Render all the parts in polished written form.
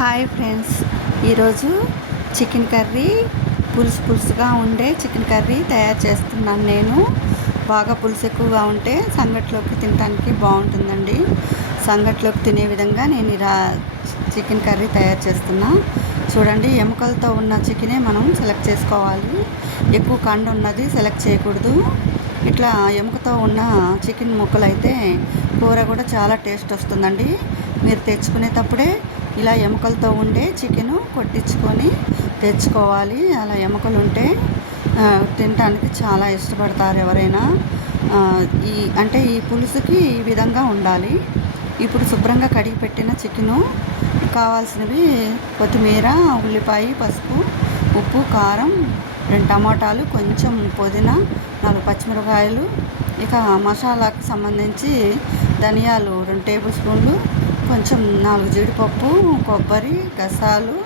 Hi friends, ఈరోజు chicken curry పులుసుగా ఉండే chicken curry తయారు చేస్తున్నాను. నేను బాగా పులుసు ఎక్కువగా ఉంటే సంగట్లోకి తినడానికి బాగుంటుందండి. సంగట్లోకి తినే విధంగా నేను ఇలా చికెన్ కర్రీ తయారు చేస్తున్నా. చూడండి, ఎముకలతో ఉన్న చికెనే మనం సెలెక్ట్ చేసుకోవాలి. ఎక్కువ కండ ఉన్నది సెలెక్ట్ చేయకూడదు. ఇట్లా ఎముకతో ఉన్న చికెన్ ముక్కలు అయితే కూర కూడా చాలా టేస్ట్ వస్తుందండి. మీరు తెచ్చుకునేటప్పుడే ఇలా ఎముకలతో ఉండే చికెను కొట్టించుకొని తెచ్చుకోవాలి. అలా ఎముకలు ఉంటే తినడానికి చాలా ఇష్టపడతారు ఎవరైనా. ఈ పులుసుకి ఈ విధంగా ఉండాలి. ఇప్పుడు శుభ్రంగా కడిగి పెట్టిన చికెను కావాల్సినవి కొత్తిమీర, ఉల్లిపాయ, పసుపు, ఉప్పు, కారం, 2 టమాటాలు, కొంచెం పుదీనా, 4 పచ్చిమిరపకాయలు. ఇక మసాలాకి సంబంధించి ధనియాలు 2 టేబుల్ స్పూన్లు, కొంచెం 4 జీడిపప్పు, కొబ్బరి, గసాలు,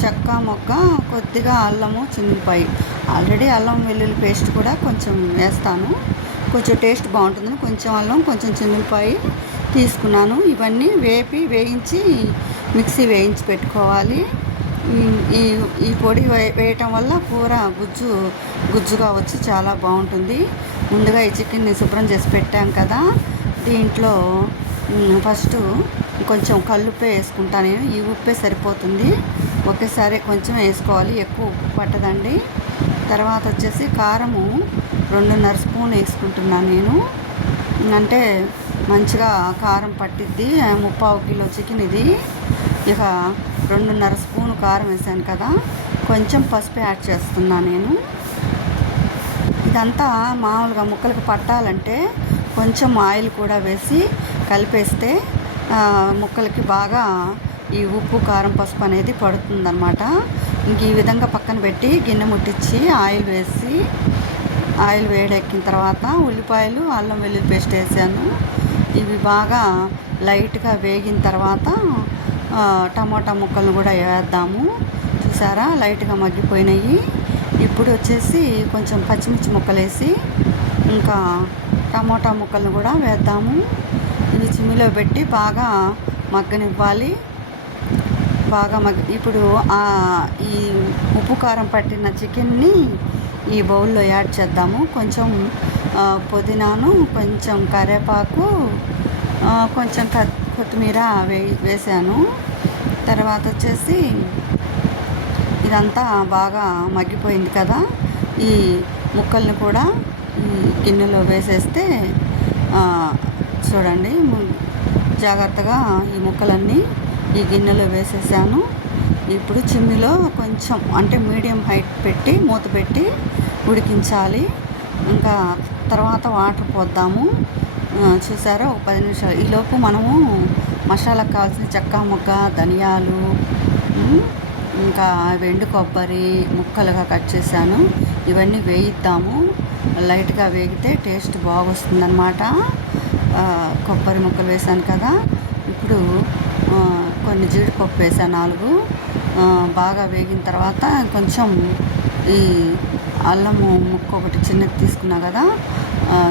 చెక్క మొక్క, కొద్దిగా అల్లము, చిన్నులపాయ. ఆల్రెడీ అల్లం వెల్లుల్లి పేస్ట్ కూడా కొంచెం వేస్తాను, కొంచెం టేస్ట్ బాగుంటుందని కొంచెం అల్లం, కొంచెం చిన్నులపాయ తీసుకున్నాను. ఇవన్నీ వేయించి మిక్సీ వేయించి పెట్టుకోవాలి. ఈ పొడి వేయటం వల్ల కూర గుజ్జుగా వచ్చి చాలా బాగుంటుంది. ముందుగా ఈ చికెన్ని శుభ్రం చేసి పెట్టాం కదా, దీంట్లో ఫస్ట్ కొంచెం కల్లుప్పే వేసుకుంటాను నేను. ఈ ఉప్పే సరిపోతుంది, ఒకేసారి కొంచెం వేసుకోవాలి, ఎక్కువ ఉప్పు పట్టదండి. తర్వాత వచ్చేసి కారము 2.5 స్పూన్ వేసుకుంటున్నాను నేను. అంటే మంచిగా కారం పట్టిద్ది. 3/4 కిలో చికెన్ ఇది. ఇక 2.5 స్పూన్ కారం వేసాను కదా, కొంచెం పసుపు యాడ్ చేస్తున్నాను నేను. ఇదంతా మామూలుగా ముక్కలకు పట్టాలంటే కొంచెం ఆయిల్ కూడా వేసి కలిపేస్తే ముక్కలకి బాగా ఈ ఉప్పు, కారం, పసుపు అనేది పడుతుందన్నమాట. ఇంక ఈ విధంగా పక్కన పెట్టి గిన్నె ముట్టించి ఆయిల్ వేడెక్కిన తర్వాత ఉల్లిపాయలు, అల్లం వెల్లుల్లి పేస్ట్ వేసాను. ఇవి బాగా లైట్గా వేగిన తర్వాత టమాటా ముక్కలను కూడా వేద్దాము. చూసారా, లైట్గా మగ్గిపోయినాయి. ఇప్పుడు వచ్చేసి కొంచెం పచ్చిమిర్చి ముక్కలు వేసి ఇంకా టమాటా ముక్కలను కూడా వేద్దాము. ఇవి చిమ్మిలో పెట్టి బాగా మగ్గనివ్వాలి. ఇప్పుడు ఈ ఉప్పు కారం పట్టిన చికెన్ని ఈ బౌల్లో యాడ్ చేద్దాము. కొంచెం పుదీనాను, కొంచెం కరివేపాకు, కొంచెం కొత్తిమీర వేసాను. తర్వాత వచ్చేసి ఇదంతా బాగా మగ్గిపోయింది కదా, ఈ ముక్కల్ని కూడా ఈ గిన్నెలో వేసేస్తే చూడండి, జాగ్రత్తగా ఈ ముక్కలన్నీ ఈ గిన్నెలో వేసేసాను. ఇప్పుడు చిమ్మిలో కొంచెం అంటే మీడియం హైట్ పెట్టి మూత పెట్టి ఉడికించాలి. ఇంకా తర్వాత వాటర్ పోద్దాము. చూసారా, ఒక 10 నిమిషాలు. ఈలోపు మనము మసాలాకు కావాల్సిన చెక్క మొగ్గ, ధనియాలు, ఇంకా ఎండు కొబ్బరి ముక్కలుగా కట్ చేశాను, ఇవన్నీ వేయిద్దాము. లైట్గా వేగితే టేస్ట్ బాగొస్తుందన్నమాట. కొబ్బరి ముక్కలు వేసాను కదా, ఇప్పుడు కొన్ని జీడిపప్పు వేసాను 4. బాగా వేగిన తర్వాత కొంచెం ఈ అల్లము ముక్క ఒకటి చిన్నది తీసుకున్నా కదా,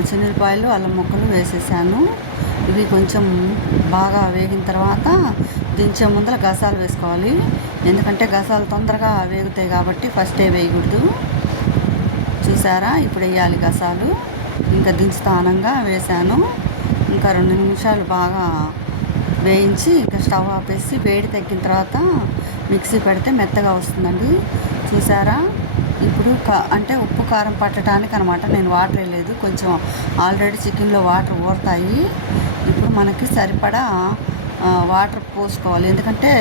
చిన్నులపాయలు, అల్లం ముక్కలు వేసేసాను. ఇవి కొంచెం బాగా వేగిన తర్వాత దించే ముందర గసాలు వేసుకోవాలి. ఎందుకంటే గసాలు తొందరగా వేగుతాయి కాబట్టి ఫస్టే వేయకూడదు. చూసారా, ఇప్పుడు వేయాలి గసాలు. ఇంకా దించుతానంగా వేసాను. ఇంకా 2 నిమిషాలు బాగా వేయించి ఇంకా స్టవ్ ఆపేసి వేడి తగ్గిన తర్వాత మిక్సీ పెడితే మెత్తగా వస్తుందండి. చూసారా, ఇప్పుడు అంటే ఉప్పు కారం పట్టడానికి అనమాట. నేను వాటర్ వేయలేదు, కొంచెం ఆల్రెడీ చికెన్లో వాటర్ ఊరుతాయి. ఇప్పుడు మనకి సరిపడా వాటర్ పోసుకోవాలి, ఎందుకంటే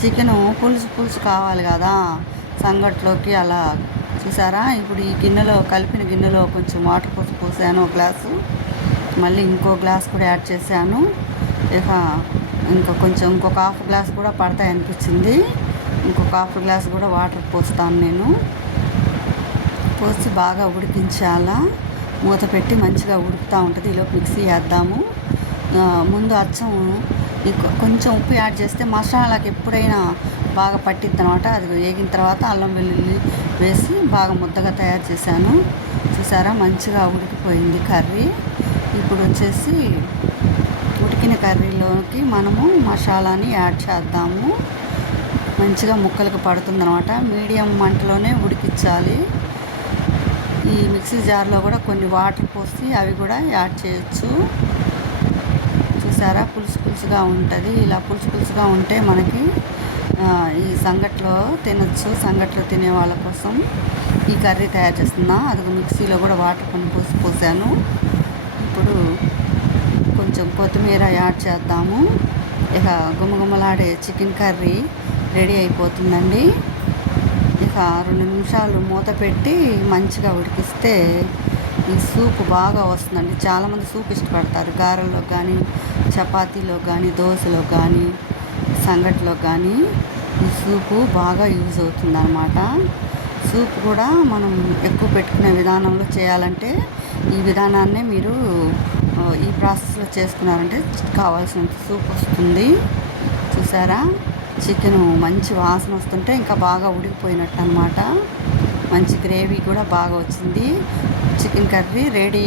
చికెను పులుసు కావాలి కదా సంగట్లోకి. అలా చూసారా, ఇప్పుడు ఈ కలిపిన గిన్నెలో కొంచెం వాటర్ పోసాను, 1 గ్లాసు. మళ్ళీ ఇంకో గ్లాస్ కూడా యాడ్ చేశాను. ఇక ఇంకొక హాఫ్ గ్లాస్ కూడా పడతాయి అనిపించింది. ఇంకొక హాఫ్ గ్లాస్ కూడా వాటర్ పోస్తాను నేను. పోసి బాగా ఉడికించాలా, మూత పెట్టి మంచిగా ఉడుకుతూ ఉంటుంది. ఈలోపు మిక్సీ వేద్దాము. ముందు అచ్చం కొంచెం ఉప్పు యాడ్ చేస్తే మసాలాకి ఎప్పుడైనా బాగా పట్టిద్ది అనమాట. అది వేగిన తర్వాత అల్లం వెల్లుల్లి వేసి బాగా ముద్దగా తయారు చేశాను. చూసారా, మంచిగా ఉడికిపోయింది కర్రీ. ఇప్పుడు వచ్చేసి చికెన్ కర్రీలోకి మనము మసాలాని యాడ్ చేద్దాము. మంచిగా ముక్కలకు పడుతుందనమాట. మీడియం మంటలోనే ఉడికించాలి. ఈ మిక్సీ జార్లో కూడా కొన్ని వాటర్ పోసి అవి కూడా యాడ్ చేయొచ్చు. చూసారా, పులుసు పులుసుగా ఉంటుంది. ఇలా పులుసు పులుసుగా ఉంటే మనకి ఈ సంగట్లో తినచ్చు. సంగట్లో తినే వాళ్ళ కోసం ఈ కర్రీ తయారు చేస్తున్నా. అది మిక్సీలో కూడా వాటర్ కొన్ని పోసాను. ఇప్పుడు కొంచెం కొత్తిమీర యాడ్ చేద్దాము. ఇక గుమగుమలాడే చికెన్ కర్రీ రెడీ అయిపోతుందండి. ఇక 2 నిమిషాలు మూత పెట్టి మంచిగా ఉడికిస్తే ఈ సూప్ బాగా వస్తుందండి. చాలామంది సూప్ ఇష్టపడతారు. గారెల్లో కానీ, చపాతీలో కానీ, దోశలో కానీ, సంగట్లో కానీ ఈ సూపు బాగా యూజ్ అవుతుందన్నమాట. సూప్ కూడా మనం ఎక్కువ పెట్టుకునే విధానంలో చేయాలంటే ఈ విధానాన్నే మీరు ఈ ప్రాసెస్లో చేసుకున్నారంటే కావాల్సినంత సూప్ వస్తుంది. చూసారా, చికెను మంచి వాసన వస్తుంటే ఇంకా బాగా ఉడికిపోయినట్టు అనమాట. మంచి గ్రేవీ కూడా బాగా వచ్చింది. Chicken curry ready.